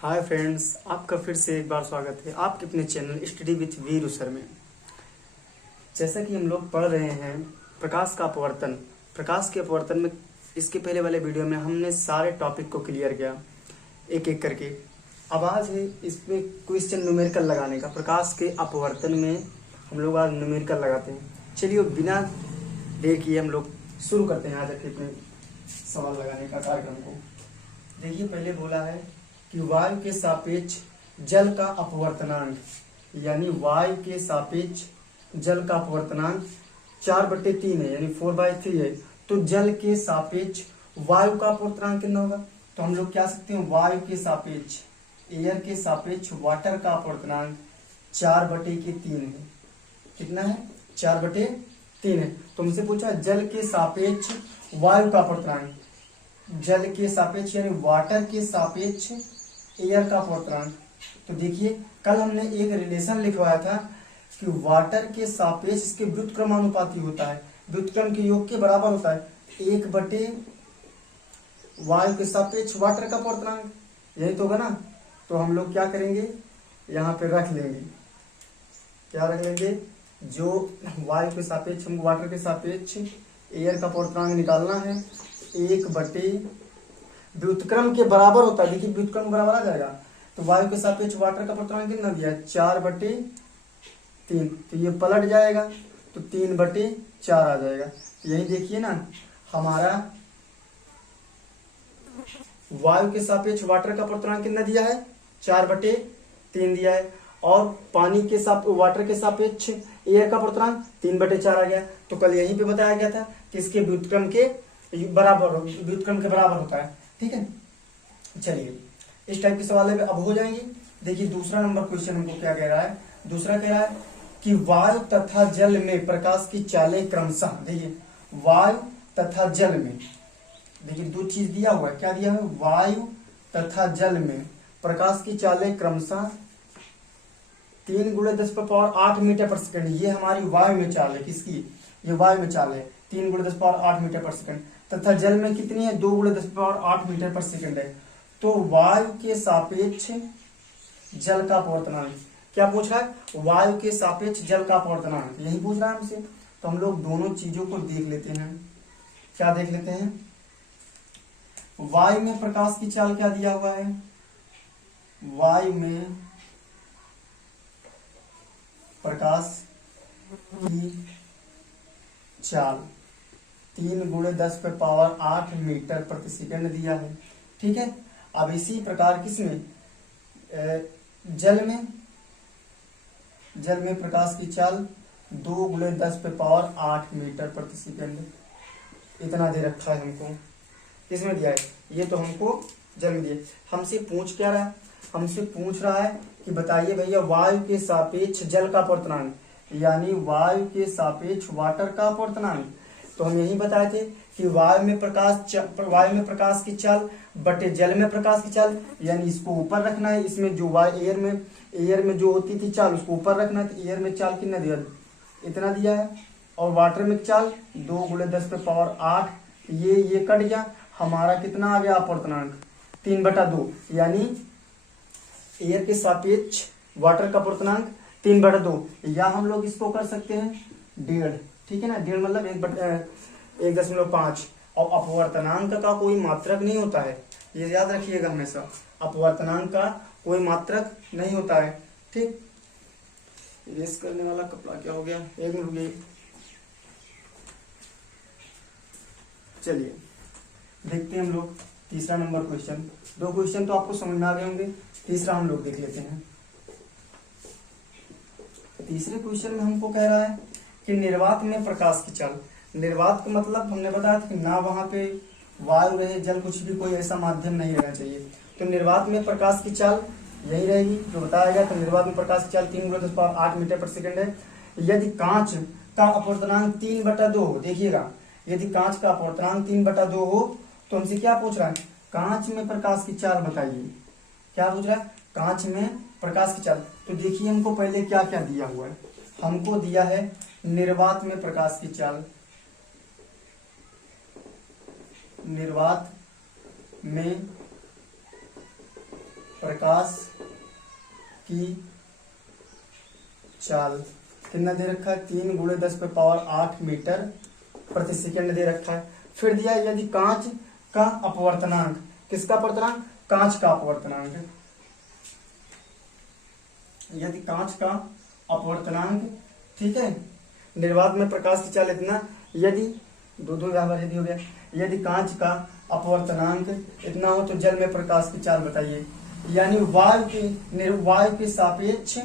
Hi friends, आपका फिर से एक बार स्वागत है आपके अपने channel study with Veer sir में। जैसा कि हम लोग पढ़ रहे हैं प्रकाश का अपवर्तन। प्रकाश के अपवर्तन में इसके पहले वाले वीडियो में हमने सारे टॉपिक को क्लियर किया एक एक करके। अब आज है इसमें क्वेश्चन न्यूमेरिकल लगाने का। प्रकाश के अपवर्तन में हम लोग आज न्यूमेरिकल लगाते हैं। चलिए बिना देर किए हम लोग शुरू करते हैं आज अपने सवाल लगाने का कार्यक्रम को। देखिए पहले बोला है कि वायु के सापेक्ष जल का अपवर्तनांक, यानी वायु के सापेक्ष जल का अपवर्तनांक 4/3 है, यानी 4/3 है। तो जल के सापेक्ष वायु का अपवर्तनांक कितना होगा? तो हम लोग क्या सकते हैं, वायु के सापेक्ष एयर के सापेक्ष वाटर का अपवर्तनांक 4/3 है। कितना है? 4/3 है। तो हमसे पूछा जल के सापेक्ष वायु का अपवर्तनांक, जल के सापेक्ष यानी वाटर के सापेक्ष एयर का अपवर्तनांक। तो देखिए कल हमने एक रिलेशन लिखवाया था कि वाटर के सापेक्ष इसके व्युत्क्रमानुपाती होता है, व्युत्क्रम के योग के बराबर होता है 1/, वायु के सापेक्ष वाटर का अपवर्तनांक, यही तो होगा ना। तो हम लोग क्या करेंगे, यहाँ पे रख लेंगे, क्या रख लेंगे, जो वायु के सापेक्ष हमको वाटर के सापेक्ष एयर का अपवर्तनांक निकालना है 1/, व्युत्क्रम के बराबर होता है। देखिए व्युत्क्रम के बराबर आ जाएगा। तो वायु के सापेक्ष वाटर का अपवर्तनांक कितना दिया है? 4/3। तो ये पलट जाएगा तो 3/4 आ जाएगा। तो यही देखिए ना, हमारा वायु के सापेक्ष वाटर का अपवर्तनांक कितना दिया है? 4/3 दिया है। और पानी के वाटर के सापेक्ष एयर का अपवर्तनांक 3/4 आ गया। तो कल यहीं पे बताया गया था कि इसके व्युत्क्रम के बराबर होता है। ठीक है, चलिए इस टाइप के सवाल अब हो जाएंगे। देखिए दूसरा नंबर क्वेश्चन हमको क्या कह रहा है, दूसरा कह रहा है कि वायु तथा जल में प्रकाश की चालें क्रमशः, देखिए वायु तथा जल में, देखिए दो चीज दिया हुआ है। क्या दिया है? वायु तथा जल में प्रकाश की चालें क्रमशः 3 × 10⁸ मीटर पर सेकंड। ये हमारी वायु में चाल है। किसकी? ये वायु में चाल है 3 × 10⁸ मीटर पर सेकंड। तथा जल में कितनी है? 2 × 10⁸ मीटर पर सेकंड है। तो वायु के सापेक्ष जल का अपवर्तनांक क्या पूछ रहा है? वायु के सापेक्ष जल का अपवर्तनांक, यही पूछ रहा है हमसे। तो हम लोग दोनों चीजों को देख लेते हैं। क्या देख लेते हैं? वायु में प्रकाश की चाल क्या दिया हुआ है? वायु में प्रकाश की चाल 3 × 10⁸ मीटर प्रति सेकंड दिया है। ठीक है। अब इसी प्रकार किसमें, जल में प्रकाश की चाल 2 × 10⁸ मीटर प्रति सेकंड, इतना दे रखा है हमको। किसमें दिया है? ये तो हमको जल में दिया। हमसे पूछ क्या रहा है? हमसे पूछ रहा है कि बताइए भैया वायु के सापेक्ष जल का अपवर्तनांक, यानी वायु के सापेक्ष वाटर का अपवर्तनांक। तो हम यही बताए थे कि वायु में प्रकाश की चाल बटे जल में प्रकाश की चाल, यानी इसको ऊपर रखना है। इसमें जो एयर में जो होती थी चाल उसको ऊपर रखना है। तो एयर में चाल कितना दिया? इतना दिया है। और वाटर में चाल 2 × 10⁸, ये कट गया, हमारा कितना आ गया अपवर्तनांक? 3/2, यानी एयर के सापेक्ष वाटर का अपवर्तनांक 3/2, या हम लोग इसको कर सकते हैं 1.5। ठीक है ना, 1.5 मतलब 1.5। और अपवर्तनांक का कोई मात्रक नहीं होता है, ये याद रखिएगा हमेशा। अपवर्तनांक का कोई मात्रक नहीं होता है। ठीक, इरेज करने वाला कपड़ा क्या हो गया? एक मिनट रुकिए। चलिए देखते हैं हम लोग तीसरा नंबर क्वेश्चन। 2 क्वेश्चन तो आपको समझ में आ गए होंगे, तीसरा हम लोग देख लेते हैं। तीसरे क्वेश्चन में हमको कह रहा है कि निर्वात में प्रकाश की चाल। निर्वात का मतलब हमने बताया था कि ना वहां पे वायु रहे, जल, कुछ भी कोई ऐसा माध्यम नहीं रहना चाहिए। तो निर्वात में प्रकाश की चाल यही रहेगी जो बताया गया। तो निर्वात में प्रकाश की चाल 3 × 10⁸ मीटर पर सेकंड है। यदि कांच का अपवर्तनांक 3/2 हो, देखिएगा यदि कांच का अपवर्तनांक 3/2 हो तो हमसे क्या पूछ रहा है? कांच में प्रकाश की चाल बताइए। क्या पूछ रहा है? कांच में प्रकाश की चाल। तो देखिए हमको पहले क्या क्या दिया हुआ है। हमको दिया है निर्वात में प्रकाश की चाल, निर्वात में प्रकाश की चाल कितना दे रखा है, 3 × 10⁸ मीटर प्रति सेकंड दे रखा है। फिर दिया यदि कांच का अपवर्तनांक, किसका अपवर्तनांक, कांच का अपवर्तनांक, यदि कांच का अपवर्तनांक, ठीक है, निर्वात में प्रकाश की चाल इतना, यदि दो बराबर यदि हो गया, यदि कांच का अपवर्तनांक इतना हो तो जल में प्रकाश की चाल बताइए। यानी वायु के सापेक्ष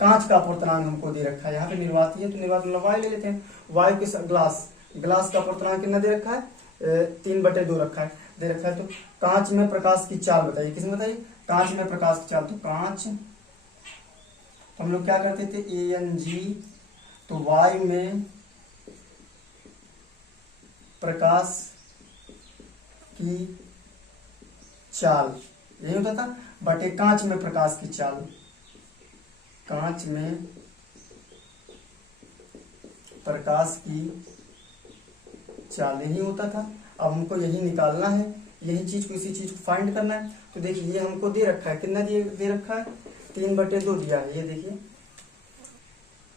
कांच का अपवर्तनांक हमको दे रखा है। यहाँ पे निर्वाती है तो निर्वात मतलब वायु ले लेते हैं। वायु के ग्लास का अपवर्तनांक कितना दे रखा है, 3/2 रखा है, दे रखा है। तो कांच में प्रकाश की चाल बताइए, किसमें बताइए, कांच में प्रकाश की चाल। तो कांच, तो हम लोग क्या करते थे, AnG, तो वायु में प्रकाश की चाल यही होता था, बटे कांच में प्रकाश की चाल, कांच में प्रकाश की चाल यही होता था। अब हमको यही निकालना है, यही चीज को, इसी चीज को फाइंड करना है। तो देखिए ये हमको दे रखा है, कितना दे रखा है, 3/2 दिया है, ये देखिए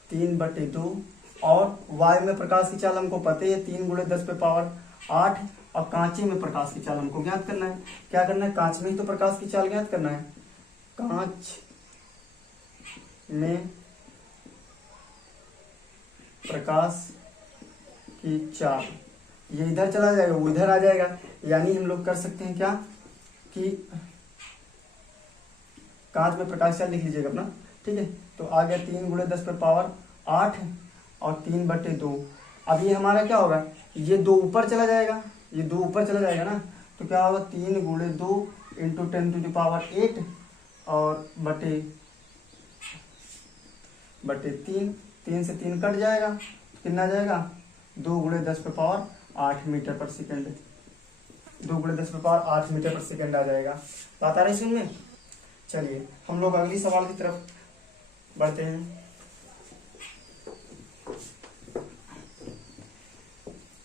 3/2। और वायु में प्रकाश की चाल हमको पता है 3 × 10⁸ और कांचे में प्रकाश की चाल हमको ज्ञात करना है। क्या करना है, कांच में ही तो प्रकाश की चाल ज्ञात करना है। कांच में प्रकाश की चाल, ये इधर चला जाएगा, वो इधर आ जाएगा। यानी हम लोग कर सकते हैं क्या कि कांच में प्रकाश चाल लिख लीजिएगा अपना, ठीक है। तो आ गया 3 × 10⁸ और 3/2। अब ये हमारा क्या होगा, ये 2 ऊपर चला जाएगा, ये 2 ऊपर चला जाएगा ना, तो क्या होगा, 3 × 2 × 10⁸ और बटे 3 से 3 कट जाएगा, कितना जाएगा, 2 × 10⁸ मीटर पर सेकंड, 2 × 10⁸ मीटर पर सेकंड आ जाएगा। बात आ रही है इसमें। चलिए हम लोग अगली सवाल की तरफ बढ़ते हैं।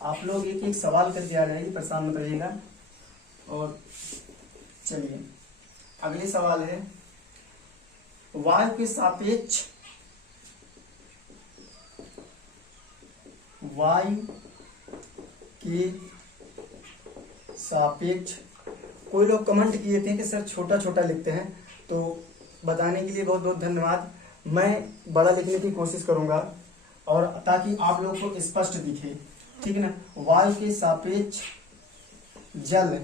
आप लोग एक एक सवाल करके आ जाएंगे, परेशान मत रहिएगा। और चलिए अगली सवाल है, वायु के सापेक्ष, वायु के सापेक्ष, कोई लोग कमेंट किए थे कि सर छोटा छोटा लिखते हैं, तो बताने के लिए बहुत बहुत धन्यवाद। मैं बड़ा लिखने की कोशिश करूंगा और ताकि आप लोग को स्पष्ट दिखे, ठीक है ना। वायु के सापेक्ष जल